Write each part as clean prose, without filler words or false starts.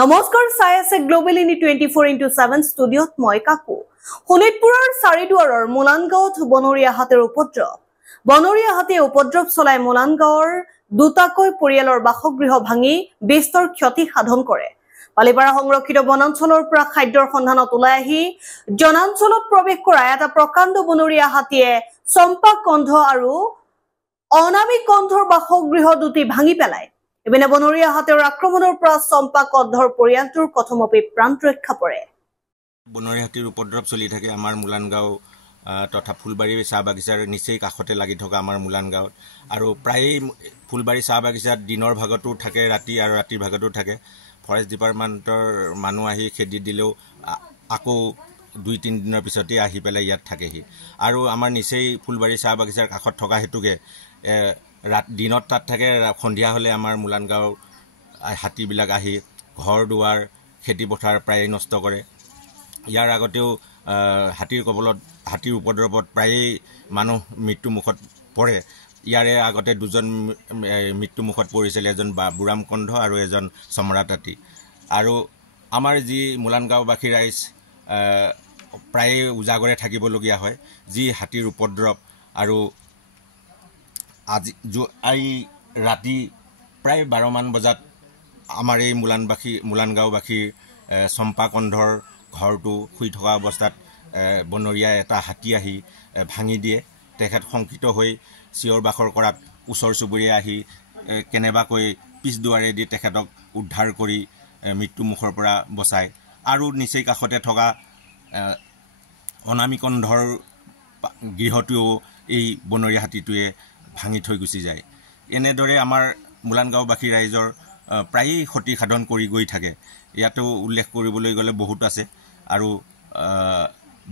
নমস্কাৰ চাই আছে গ্লোবেল ইনি 24x7 ষ্টুডিঅত মই কাকু শোণিতপুৰৰ চাৰিদুৱাৰৰ মোলানগাঁৱত বনৰীয়া হাতীৰ উপদ্ৰৱ বনৰীয়া হাতীয়ে উপদ্ৰৱ চলাই মোলানগাঁৱৰ দুটাকৈ পৰিয়ালৰ বাসগৃহ ভাঙি বিস্তৰ ক্ষতি সাধন কৰে পালিপাৰা সংৰক্ষিত বনাঞ্চলৰ পৰা খাদ্যৰ সন্ধানত ওলাই আহি জনাঞ্চলত প্ৰৱেশ কৰা এটা প্ৰকাণ্ড বনৰীয়া হাতীয়ে চম্পা কন্ধ আৰু অনামী কন্ধৰ বাসগৃহ দুটি ভাঙি পেলায় ইপিনে বনৰীয়া হাতীৰ আক্ৰমণৰ পৰা চম্পা কন্ধৰ পৰিয়ালটোৰ কথমপি প্ৰাণ ৰক্ষা পৰে বনৰীয়া হাতীৰ উপদ্ৰৱ চলি থাকে আমাৰ মোলানগাঁও তথা ফুলবাৰী চাহ বাগিচাৰ নিচেই কাষতে লাগি থকা আমাৰ মোলানগাঁৱত আৰু প্ৰায় ফুলবাৰী চাহ বাগিচাত দিনৰ ভাগতো থাকে ৰাতি আৰু ৰাতিৰ ভাগতো থাকে ফৰেষ্ট ডিপাৰ্টমেণ্টৰ মানুহ আহি খেদি দিলেও আকৌ 2-3 দিনৰ পিছতে আহি পেলাই ইয়াত থাকেহি আৰু আমাৰ নিচেই ফুলবাৰী চাহ বাগিচাৰ কাষত থকা হেতুকে দিনত তাত থাকে সন্ধিয়া হলে আমাৰ মোলানগাঁও হাতীবিলাক আহি ঘৰ দুৱাৰ খেতি পথাৰ প্ৰায় নষ্ট কৰে ইয়াৰ আগতেও হাতীৰ কবলত হাতীৰ উপদ্ৰৱত প্ৰায় মানুহ মৃত্যু মুখত পৰে ইয়াৰে আগতে দুজন মৃত্যু মুখত পৰিছিল এজন বুৰাম কন্ধ আৰু এজন সমৰাট হাতী আৰু আমাৰ যি মোলানগাঁওবাসী ৰাইজ প্ৰায় উজাগৰে থাকিবলগীয়া হয় যি হাতীৰ উপদ্ৰৱ আৰু আজি ৰাতি প্ৰায় 12 মান বজাত আমাৰ এই মোলানগাঁওবাসীৰ চম্পা কন্ধৰ ঘৰটো শুই থকা অৱস্থাত বনৰীয়া এটা হাতী আহি ভাঙি দিয়ে তেখেত শংকিত হৈ চিঞৰ বাখৰ কৰাত ওচৰ চুবুৰীয়া আহি কেনেবাকৈ পিছ দুৱাৰেদি তেখেতক উদ্ধাৰ কৰি মৃত্যু মুখৰ পৰা বচায় আৰু নিচেই কাষতে থকা অনামী কন্ধৰ গৃহটোও এই বনৰীয়া হাতীটোৱে ভাঙি থৈ গুচি যায় এনেদৰে আমাৰ মোলানগাঁওবাসী ৰাইজৰ প্ৰায় ক্ষতি সাধন কৰি গৈ থাকে ইয়াতো উল্লেখ কৰিবলৈ গ'লে বহুত আছে আৰু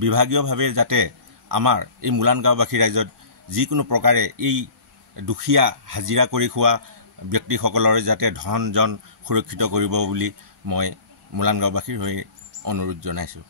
বিভাগীয়ভাৱে যাতে আমাৰ এই মোলানগাঁওবাসী ৰাইজত যিকোনো প্ৰকাৰে এই দুখীয়া হাজিৰা কৰি খোৱা ব্যক্তিসকলৰ যাতে ধন জন সুৰক্ষিত কৰিব বুলি মই মোলানগাঁওবাসীৰ হৈ অনুৰোধ জনাইছোঁ